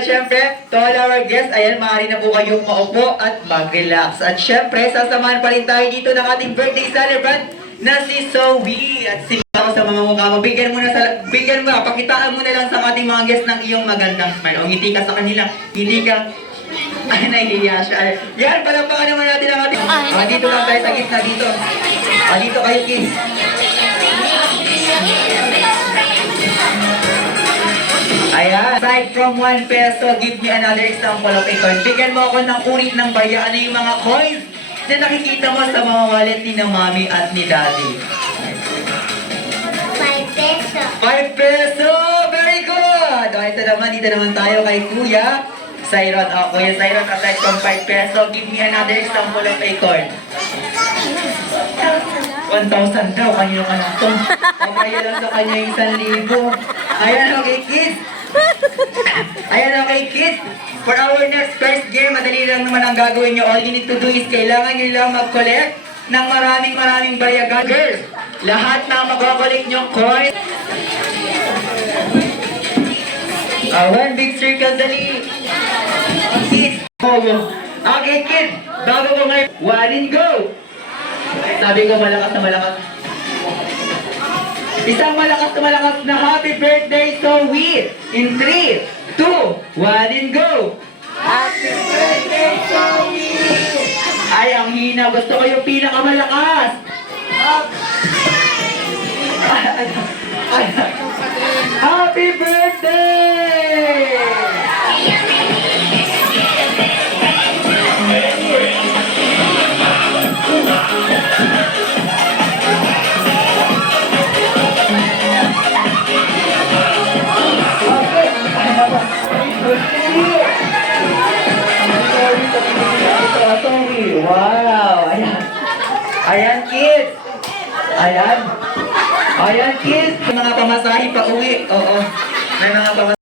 At syempre, to all our guests, ayan, maaari na po kayong maupo at mag-relax. At syempre, sasamahan pa rin tayo dito ng ating birthday celebrant na si Zoe. At sila sa mga mukha mo. Bigyan mo, pakitaan mo na lang sa ating mga guests ng iyong magandang smile. O ngiti ka sa kanila, hindi ka, ay, nahihiya siya. Yan, palampakan naman natin ang ating, dito lang tayo sa gitna, dito. Dito kayo, kids. Ayan. Aside from 1 peso, give me another example of a coin. Bigyan mo ako ng uri ng barya. Ano yung mga coins na nakikita mo sa mga wallet ni na mami at ni daddy? 5 peso. 5 peso! Very good! O, ito naman, dito naman tayo kay Kuya Cyrus. O, Kuya Cyrus, aside from 5 peso, give me another example of a coin. 1,000 daw, kanino ka na ito? O, kaya lang sa kanya yung 1,000. Ayan, okay, kids. Ayan, okay, kids. For our next first game, madali lang naman ang gagawin nyo. All you need to do is kailangan nyo lang mag-collect ng maraming bayagan. Girls, lahat na mag-collect nyo coin. One big circle, dali. Kids. Okay, kids. Bago ko ngayon. 1 and go. Sabi ko malakas na malakas. Isang malakas na happy birthday, Zoe! In 3, 2, 1, and go! Happy birthday, Zoe! Ay, ang hina. Gusto ko yung pinakamalakas. Happy birthday! Wow! Ayan. Ayan, kids. Ayan. Ayan, kids. May mga pamasahe pa uwi. Oo. May mga pamasahe.